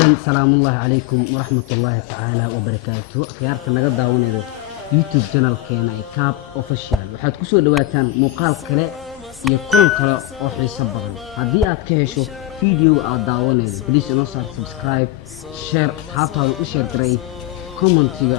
السلام الله عليكم ورحمة الله تعالى وبركاته. خيارك نقد داونيدو يوتيوب channel كينا كاب اوفيشال waxaad ku soo dhawaataan muuqaal kale iyo kulan kale oo xiiso badan. Haddii aad ka hesho video aad daawanayso, please inoo saar subscribe, share, xataa u share garay, commentiga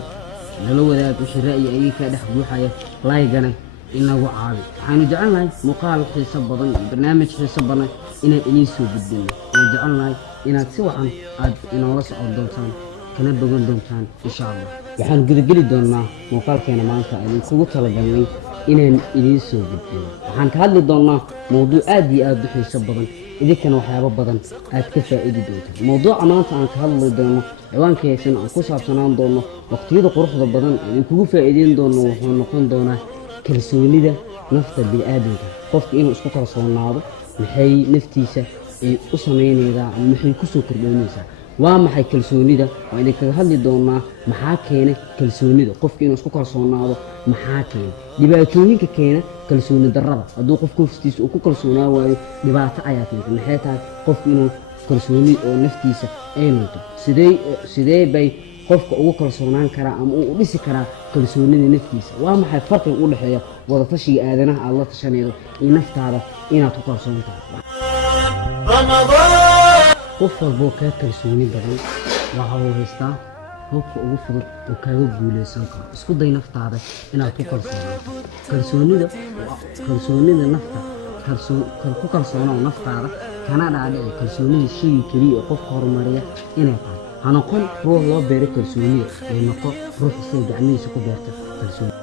nala wadaag wixii ra'yi ay ka dhex buuxaya, like-gana inagu caawi. Waxaanu jecelnahay muuqaal xiiso badan iyo barnaamij xiiso badan inaan idin soo gudbino. Waxaan jecelnahay inaad si wacan aad inoola socon doontaan kana bogan doontaan insha Allah. Waxaan gudageli doonaa muuqaalkeena maanta aan kugu talagalnay inaan idin soo gudbino. Waxaan ka hadli doonaa mowduuc aad iyo aad u xiiso badan, idinkana waxyaabo badan aad ka faa'iidi doontaan. Mowduuca maanta aan ka hadli doono ciwaankiisana aan ku saabsanaan doono waqtiyada quruxda badan ee kugu faa'iideyn doono wuxuu noqon doonaa kalsoonida nafta bini'aadamka. Qofka inuu isku kalsoonaado maxay naftiisa ay u sameynaysaa ama maxay ku soo kordhinaysaa. waa maxay kalsoonida? waa idin kaga hadli doonaa maxaa keena kalsoonida. qofka inuu isku kalsoonaado maxaa keena, dhibaatooyinka keena kalsooni darrada. hadduu qof naftiisa uu ku kalsoonaa waayo dhibaato ayaa keenta. maxay tahay qofka inuu kalsooni oo naftiisa ay lunto? sidee bay qofka ugu kalsoonaan karaa ama uu dhisi karaa kalsoonida naftiisa? waa maxay farqiga u dhaxeeya wada tashiga aadanaha aad la tashanaydo iyo naftaada inaad ku kalsoon tahay? qof walbo ka kalsooni badan waxa uu haystaa hubka ugu fudud oo kaaga guuleysan karo. isku day naftaada inaad ku kalsoonaato. kalsoonida nafta ku kalsoonaa naftaada kana dhaadhici kalsoonida shay kaliya oo qofka horumariya inay tahay. ha noqon ruux loo beero kalsoonida, ee noqon ruux isaga gacmihiisa ku beerta kalsoonida.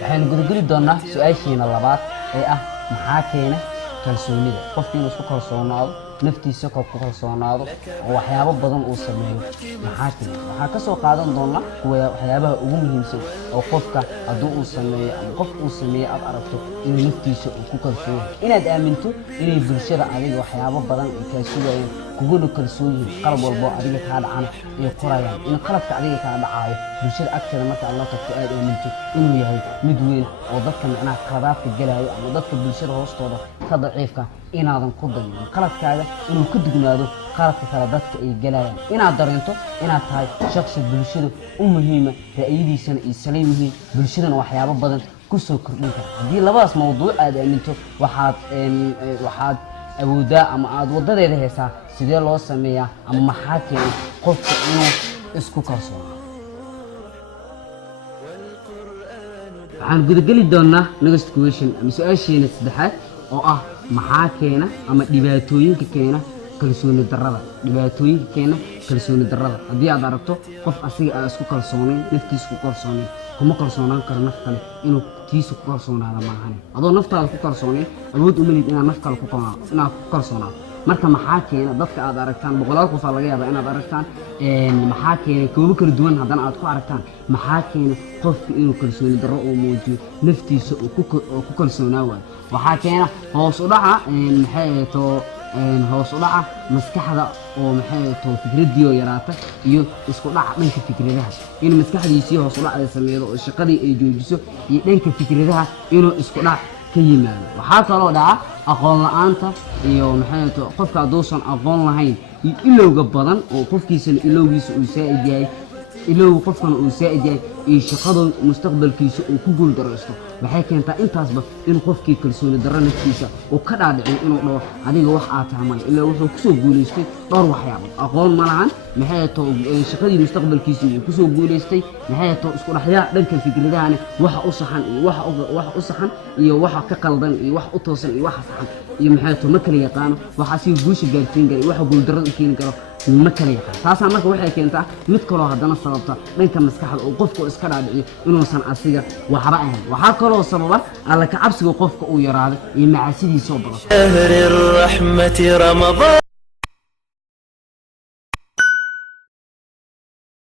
waxaynu gudageli doonaa su-aashiina labaad ee ah maxaa keena kalsoonida? qofka inuu isku kalsoonaado naftiisa ku kalsoonaado oo waxyaabo badan uu sameeyo maxaa keena? waxaa ka soo qaadan doonaa waxyaabaha ugu muhiimsan oo qofka hadduu uu sameeyo ama qof uu sameeyo aad aragto inuu naftiisa uu ku kalsoon yahay. inaad aaminto inay bulshada adiga waxyaabo badan ay kaa sugayaan kuguna kalsoon yihiin. qalab walbo adiga kaa dhacana ay qorayaan. in qalabka adiga kaa dhacaayo bulshada agteeda marka aad la tagto aad aaminto inuu yahay mid weyn oo dadka macnaha qaladaadka galayo ama dadka bulshada hoostooda ka daciifka inaadan ku dayin. qalabkaaga inuu ka dugnaado qaladka kale dadka ay galayaan. inaad dareento inaad tahay shakhsi bulshada u muhiima, ra'yadiisana ay saliim yihiin, bulshadana waxyaabo badan ku soo kordhin kara. haddii labadaas mawduuc aad aaminto waxaad awoodaa ama aad wadadeeda heesaa sidee loo sameeyaa ama maxaa keena qofka inuu isku kalsoonaado. waxaan gudageli doonaa next question ama su-aasheena saddexaad oo ah maxaa keena ama dhibaatooyinka keena kalsooni darrada. dhibaatooyinka keena kalsooni darrada. haddii aad aragto qof asiga aan isku kalsoonayn, naftiisa ku kalsoonayn, kuma kalsoonaan karo naf kale inuu tiisa ku kalsoonaado maahan. adoo naftaada ku kalsoonayn awood uma lihid inaad naf kale ku kalsoonaato. marka maxaa keena dadka aad aragtaan boqolaal qof laga yaabaa inaad aragtaan maxaa keena koobo kala duwan haddana aad ku aragtaan maxaa keena qofka inuu kalsooni darro uu muujiyo naftiisa oo ku kalsoonaa waayo? waxaa keena hoos u dhaca hoos u dhaca maskaxda oo fikradii oo yaraata iyo isku dhaca dhanka fikradaha. in maskaxdiisii hoos u dhac ay sameeyo oo shaqadii ay joojiso iyo dhanka fikradaha inuu isku dhac ka yimaado. waxaa kaloo dhaca aqoon la'aanta iyo qofka hadduusan aqoon lahayn iyo ilowga badan oo qofkiisana ilowgiisa uu saa'id yahay, qofkana uu saa'id yahay iyo shaqada mustaqbalkiisa uu ku guul dareysto. waxay keentaa intaasba in qofkii kalsooni darro naftiisa uu ka dhaadhiciyo inuu dhaho adiga wax aad tahay ilaa wuxuu kusoo guuleystay dhowr waxyaabood. aqoon ma lahan, shaqadii mustaqbalkiisa uu kusoo guuleystay, isku dhaxyaa dhanka fikradahana waxa u saxan iyo waxa ka qaldan iyo waxa u toosan iyo waxa saxan iyo ma kala yaqaano. waxa si guusha gaarsiin kara waxa guul darro u keeni karo ma kala yaqaan. taasaa marka waxay keentaa mid kaloo haddana sababta dhanka maskaxda oo qofka iska dhaadhiciyo inuusan asiga waxba ahayn. waxaa kaloo sababa alla ka cabsiga qofka uu yaraaday iyo macaasidiisa oo badan.